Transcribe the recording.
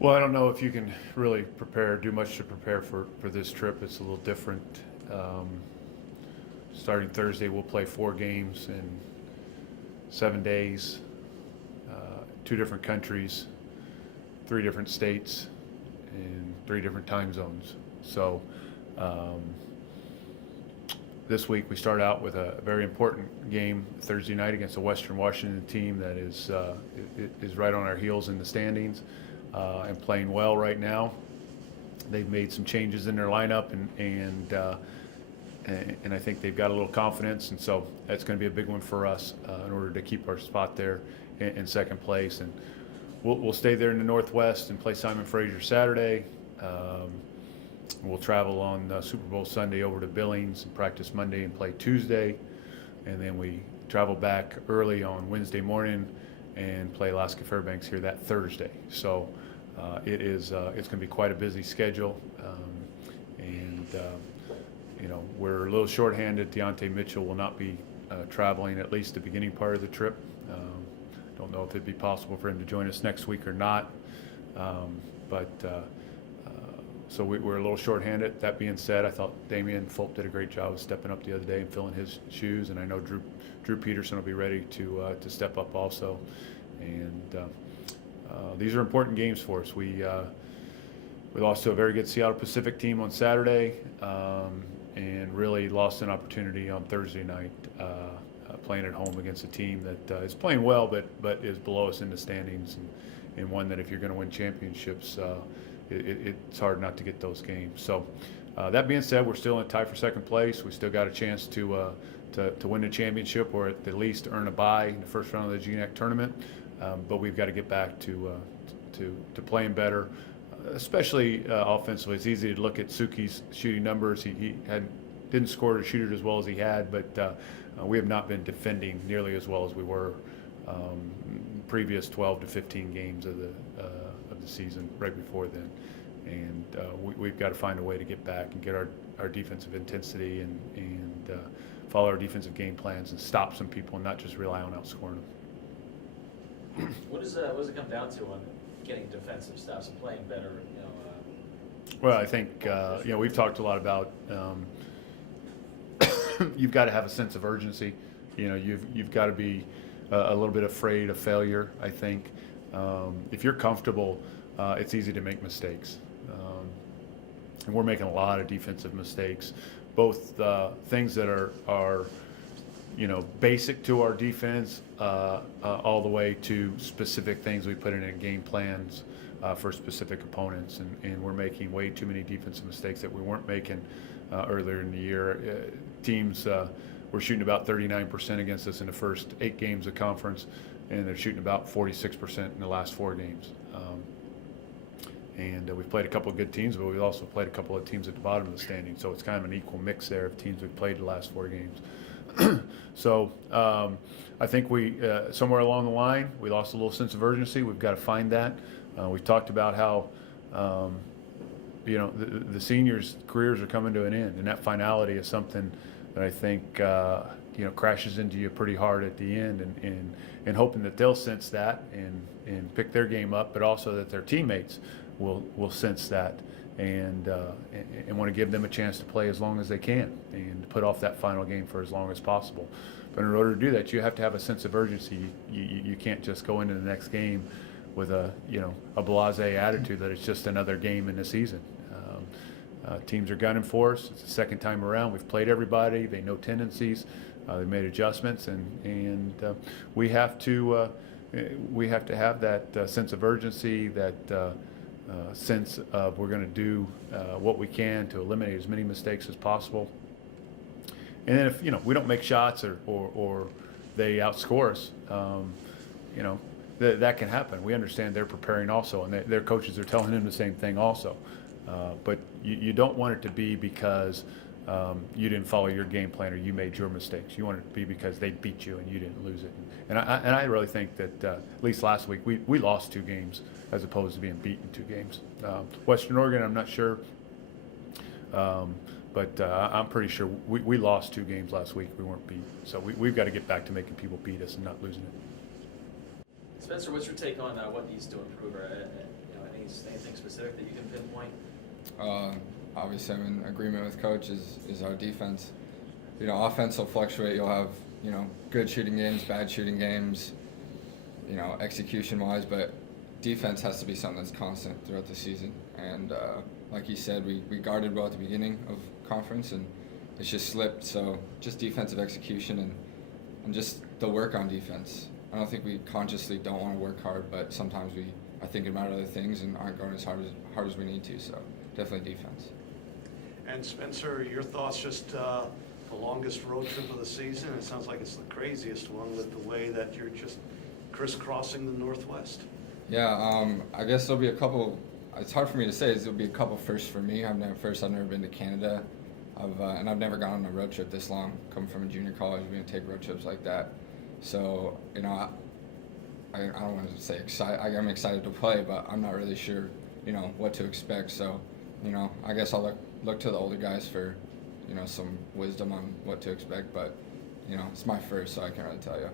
Well, I don't know if you can really do much to prepare for this trip. It's a little different. Um, Starting Thursday, we'll play 4 games in 7 days, 2 different countries, 3 different states, and 3 different time zones. So um, this week we start out with a very important game Thursday night against a Western Washington team that is right on our heels in the standings and playing well right now. They've made some changes in their lineup and I think they've got a little confidence, and so that's going to be a big one for us in order to keep our spot there in second place. And we'll stay there in the Northwest and play Simon Fraser Saturday. We'll travel on Super Bowl Sunday over to Billings and practice Monday and play Tuesday, and then we travel back early on Wednesday morning and play Alaska Fairbanks here that Thursday. So it's going to be quite a busy schedule, and we're a little shorthanded. Deontay Mitchell will not be traveling at least the beginning part of the trip. Don't know if it'd be possible for him to join us next week or not, so we're a little shorthanded. That being said, I thought Damian Fulp did a great job of stepping up the other day and filling his shoes, and I know Drew Peterson will be ready to step up also. And these are important games for us. We lost to a very good Seattle Pacific team on Saturday, and really lost an opportunity on Thursday night playing at home against a team that is playing well but is below us in the standings, and one that if you're going to win championships, it's hard not to get those games. So that being said, we're still in a tie for second place. We still got a chance to win the championship or at least earn a bye in the first round of the GNAC tournament, but we've got to get back to playing better. Especially offensively. It's easy to look at Suki's shooting numbers. He didn't score or shoot it as well as he had, but we have not been defending nearly as well as we were previous 12 to 15 games of the season right before then. And we've got to find a way to get back and get our defensive intensity and follow our defensive game plans and stop some people and not just rely on outscoring them. What does it come down to on getting defensive stops and playing better? Well, I think we've talked a lot about you've got to have a sense of urgency. You've got to be a little bit afraid of failure. I think if you're comfortable, it's easy to make mistakes, and we're making a lot of defensive mistakes, both things that are basic to our defense, all the way to specific things we put in game plans for specific opponents, and we're making way too many defensive mistakes that we weren't making earlier in the year. Teams were shooting about 39% against us in the first 8 games of conference, and they're shooting about 46% in the last 4 games. And we've played a couple of good teams, but we've also played a couple of teams at the bottom of the standing, so it's kind of an equal mix there of teams we've played the last 4 games. So I think we somewhere along the line we lost a little sense of urgency. We've got to find that. We've talked about how the seniors' careers are coming to an end, and that finality is something that I think crashes into you pretty hard at the end, and hoping that they'll sense that and pick their game up, but also that their teammates will sense that and want to give them a chance to play as long as they can and put off that final game for as long as possible. But in order to do that, you have to have a sense of urgency. You can't just go into the next game with a blasé attitude that it's just another game in the season. Teams are gunning for us. It's the second time around. We've played everybody. They know tendencies. They made adjustments, and we have to have that sense of urgency, that sense of we're going to do what we can to eliminate as many mistakes as possible. And then if we don't make shots or they outscore us, that can happen. We understand they're preparing also, and their coaches are telling them the same thing also. But you don't want it to be because you didn't follow your game plan or you made your mistakes. You want it to be because they beat you and you didn't lose it. And I really think that at least last week we lost 2 games as opposed to being beaten 2 games. Western Oregon, I'm not sure, but I'm pretty sure we lost 2 games last week. We weren't beat. So we've got to get back to making people beat us and not losing it. Spencer, what's your take on what needs to improve? I think keys? Anything specific that you can pinpoint? Obviously, I'm in agreement with Coach, is our defense. You know, offense will fluctuate. You'll have, you know, good shooting games, bad shooting games, you know, execution-wise, but defense has to be something that's constant throughout the season. And like you said, we guarded well at the beginning of conference, and it's just slipped. So just defensive execution and just the work on defense. I don't think we consciously don't want to work hard, but sometimes we are thinking about other things and aren't going as hard as we need to. So definitely defense. And Spencer, your thoughts, just the longest road trip of the season? It sounds like it's the craziest one with the way that you're just crisscrossing the Northwest. Yeah, I guess there'll be a couple. It's hard for me to say. There'll be a couple firsts for me. I've never been to Canada, and I've never gone on a road trip this long. Coming from a junior college, we're gonna take road trips like that. So you know, I don't want to say excited. I'm excited to play, but I'm not really sure, you know, what to expect. So, you know, I guess I'll look to the older guys for, you know, some wisdom on what to expect. But, you know, it's my first, so I can't really tell you.